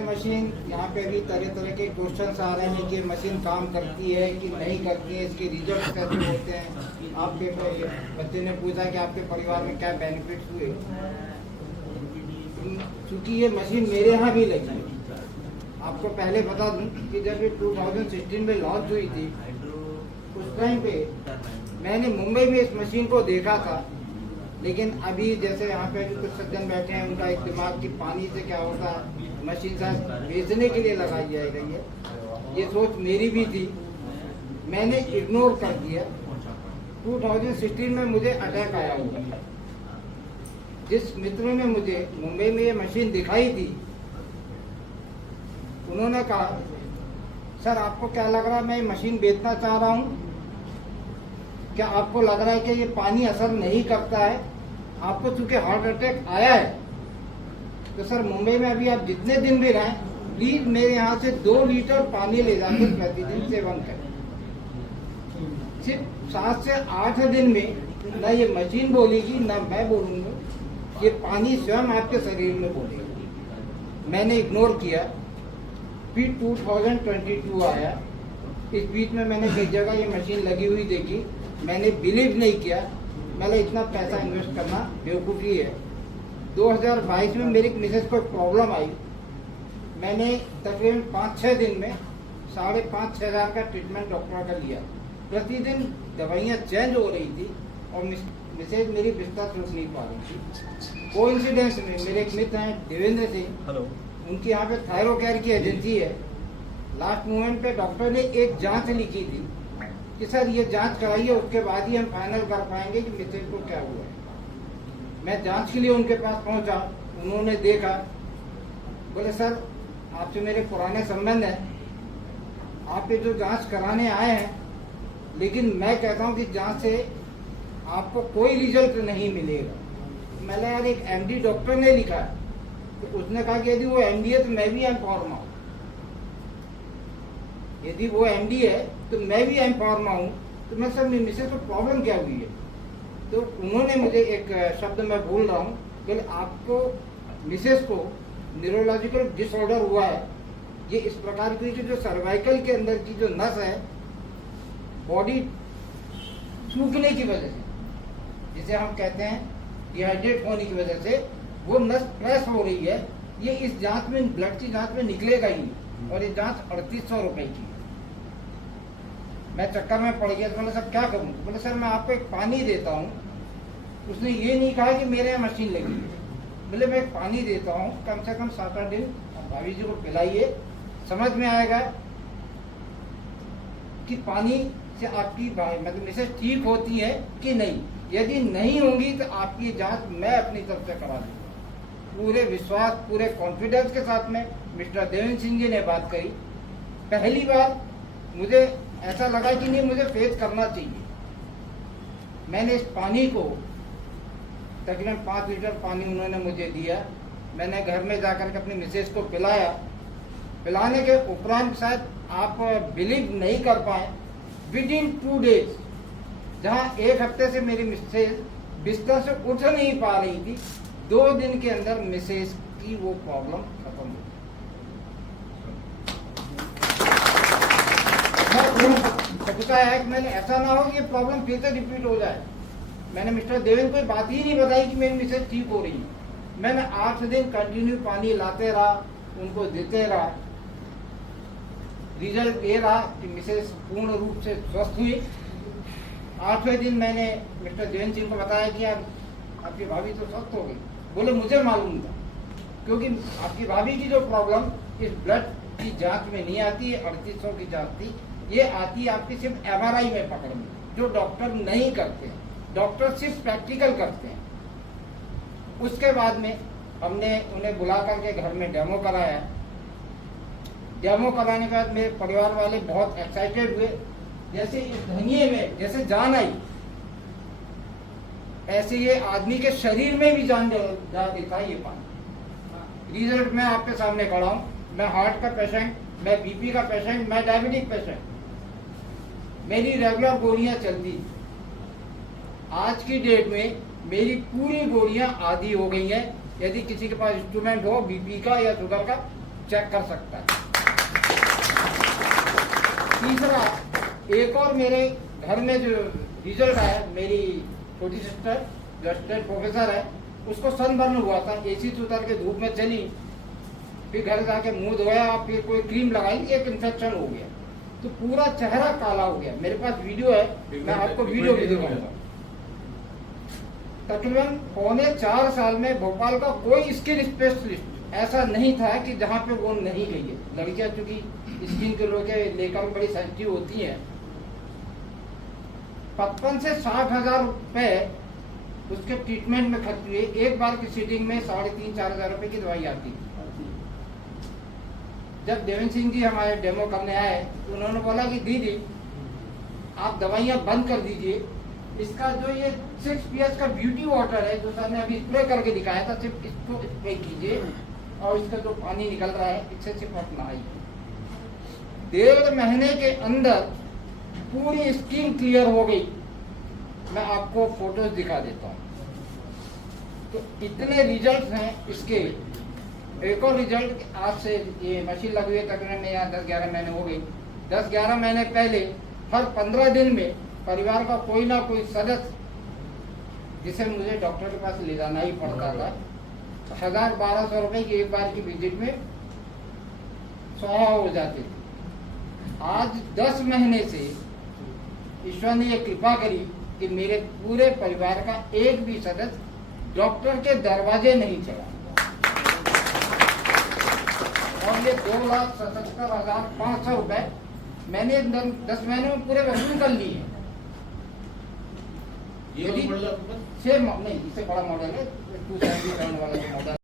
Machine यहाँ पे भी तरह तरह के क्वेश्चंस आ रहे हैं कि मशीन काम करती है कि नहीं करती है, इसके रिजल्ट कैसे होते हैं। आपके बच्चे ने पूछा कि आपके परिवार में क्या बेनिफिट्स हुए। क्योंकि ये मशीन मेरे यहाँ भी लगी है। आपको पहले बता दूं कि जब ये 2016 में लॉन्च हुई थी, उस टाइम पे मैंने मुंबई में इस मशीन को देखा था। लेकिन अभी जैसे यहाँ पे कुछ सज्जन बैठे हैं, उनका एक दिमाग की पानी से क्या होता है, मशीन शायद बेचने के लिए लगाई जाए गई है, ये सोच मेरी भी थी, मैंने इग्नोर कर दिया। 2016 में मुझे अटैक आया हुआ। जिस मित्र ने मुझे मुंबई में ये मशीन दिखाई थी, उन्होंने कहा, सर आपको क्या लग रहा है मैं ये मशीन बेचना चाह रहा हूँ? क्या आपको लग रहा है कि ये पानी असर नहीं करता है? आपको चूंकि हार्ट अटैक आया है तो सर मुंबई में अभी आप जितने दिन भी रहें, प्लीज मेरे यहाँ से 2 लीटर पानी ले जाकर प्रतिदिन सेवन करें। सिर्फ 7 से 8 दिन में न ये मशीन बोलेगी न मैं बोलूँगा, ये पानी स्वयं आपके शरीर में बोलेगा। मैंने इग्नोर किया। फिर 2022 आया। इस बीच में मैंने कई जगह ये मशीन लगी हुई देखी, मैंने बिलीव नहीं किया। मैंने इतना पैसा इन्वेस्ट करना बेवकूफ़ी है। 2022 में मेरी मिसेज को प्रॉब्लम आई। मैंने तकरीबन 5-6 दिन में 5,500-6 हज़ार का ट्रीटमेंट डॉक्टर का लिया। प्रतिदिन दवाइयाँ चेंज हो रही थी और मिसेज मेरी बिस्तर से उठ नहीं पा रही थी। कोइंसिडेंस में मेरे एक मित्र हैं देवेंद्र सिंह, उनकी यहाँ पे थायरो केयर की एजेंसी है। लास्ट मोमेंट पे डॉक्टर ने एक जांच लिखी थी कि सर ये जांच कराइए, उसके बाद ही हम फाइनल कर पाएंगे कि मिसेज को क्या हुआ है। मैं जांच के लिए उनके पास पहुंचा, उन्होंने देखा, बोले सर आपसे मेरे पुराने संबंध हैं, आप ये जो जांच कराने आए हैं, लेकिन मैं कहता हूं कि जांच से आपको कोई रिजल्ट नहीं मिलेगा। मैंने यार एक एमडी डॉक्टर ने लिखा है, तो उसने कहा कि यदि वो एमडी है तो मैं भी एम फार्मा हूँ, यदि वो एमडी है तो मैं भी एम फार्मा हूँ। तो मैं सर मिसेज को प्रॉब्लम क्या हुई है? तो उन्होंने मुझे एक शब्द मैं भूल रहा हूँ कि आपको मिसेज को न्यूरोलॉजिकल डिसऑर्डर हुआ है। ये इस प्रकार की जो सर्वाइकल के अंदर की जो नस है, बॉडी सूखने की वजह से, जिसे हम कहते हैं डिहाइड्रेट होने की वजह से वो नस प्रेस हो रही है। ये इस जांच में, ब्लड की जांच में निकलेगा ही, और ये जांच 3800 रुपए की है। मैं चक्कर में पड़ गया। तो मैंने सर क्या करूं? बोले सर मैं आपको एक पानी देता हूं। उसने ये नहीं कहा कि मेरे यहाँ मशीन लगी है। बोले मैं एक पानी देता हूं, कम से कम 7-8 दिन भाभी जी को पिलाइए, समझ में आएगा कि पानी से आपकी मतलब मिसेज ठीक होती है कि नहीं। यदि नहीं होंगी तो आपकी जांच मैं अपनी तरफ से करा दूंगा। पूरे विश्वास, पूरे कॉन्फिडेंस के साथ में मिस्टर देवेंद्र सिंह जी ने बात कही। पहली बार मुझे ऐसा लगा कि नहीं, मुझे फेस करना चाहिए। मैंने इस पानी को तकरीबन 5 लीटर पानी उन्होंने मुझे दिया। मैंने घर में जाकर के अपनी मिसेज को पिलाया। पिलाने के उपरांत शायद आप बिलीव नहीं कर पाए, विदिन 2 डेज, जहाँ 1 हफ्ते से मेरी मिसेज बिस्तर से उठ नहीं पा रही थी, 2 दिन के अंदर मिसेज की वो प्रॉब्लम खत्म हो सकता है कि मैंने ऐसा ना हो कि ये प्रॉब्लम फिर से रिपीट हो जाए। मैंने मिस्टर देवेंद्र को बात ही नहीं बताई कि मेरी मिसेज ठीक हो रही है। मैंने 8 दिन कंटिन्यू पानी लाते रहा, उनको देते रहा। रिजल्ट ये रहा कि मिसेज पूर्ण रूप से स्वस्थ हुई। 8वें दिन मैंने मिस्टर देवेंद्र सिंह को बताया कि यार आपकी भाभी तो स्वस्थ हो गई। बोले मुझे मालूम था, क्योंकि आपकी भाभी की जो प्रॉब्लम इस ब्लड की जांच में नहीं आती है, 3800 की जांच थी, ये आती है आपकी सिर्फ MRI में पकड़ में, जो डॉक्टर नहीं करते हैं। डॉक्टर सिर्फ प्रैक्टिकल करते हैं। उसके बाद में हमने उन्हें बुला करके घर में डेमो कराया। डेमो कराने के बाद मेरे परिवार वाले बहुत एक्साइटेड हुए। जैसे इस धनिये में जैसे जान आई, ऐसे ये आदमी के शरीर में भी जान जा देता है ये पानी। रिजल्ट मैं आपके सामने खड़ा हूँ। मैं हार्ट का पेशेंट, मैं बीपी का पेशेंट, मैं डायबिटिक पेशेंट, मेरी रेगुलर गोलियां चलती। आज की डेट में मेरी पूरी गोलियां आधी हो गई हैं। यदि किसी के पास इंस्ट्रूमेंट हो बीपी का या शुगर का चेक कर सकता है। तीसरा, एक और मेरे घर में जो रिजल्ट आया, मेरी छोटी सिस्टर जो असिस्टेंट प्रोफेसर है, उसको सनबर्न हुआ था, एसी से उतर के धूप में चली, फिर घर जाके मुंह धोया, फिर कोई क्रीम लगाई, एक इन्फेक्शन हो गया, तो पूरा चेहरा काला हो गया। मेरे पास वीडियो है, मैं आपको वीडियो भी दिखाऊंगा। तकरीबन 3.25 साल में भोपाल का कोई स्किन स्पेशलिस्ट ऐसा नहीं था कि जहाँ पे वो नहीं गई है। लड़कियां चूंकि स्किन के लोग लेकर बड़ी सेंसिटिव होती हैं। 55 से 60 हजार रुपए उसके ट्रीटमेंट में खर्च हुए। एक बार की सीटिंग में 3,500-4 हजार रुपए की दवाई आती थी। जब देवेंद्र सिंह जी हमारे डेमो करने आए तो उन्होंने बोला कि दीदी आप दवाइयां बंद कर दीजिए, इसका जो ये 6 PS का ब्यूटी वाटर है जो सर ने अभी स्प्रे करके दिखाया था, सिर्फ इसको स्प्रे कीजिए और इसका जो पानी निकल रहा है इससे सिर्फ ना आइए। 1.5 महीने के अंदर पूरी स्किन क्लियर हो गई। मैं आपको फोटोज दिखा देता हूँ। तो इतने रिजल्ट हैं इसके। एक और रिजल्ट, आज से ये मशीन लगी हुई तकरीबन में यहाँ 10-11 महीने हो गई। 10-11 महीने पहले हर 15 दिन में परिवार का कोई ना कोई सदस्य जिसे मुझे डॉक्टर के पास ले जाना ही पड़ता था, 1,000-1,200 रुपए की एक बार की विजिट में स्वाहा हो जाती थी। आज 10 महीने से ईश्वर ने ये कृपा करी कि मेरे पूरे परिवार का एक भी सदस्य डॉक्टर के दरवाजे नहीं चला, और ये 2,77,500 रुपए मैंने 10 महीने में पूरे वसूल कर लिए। यदि नहीं, इससे बड़ा मॉडल है 277 वाला जो मॉडल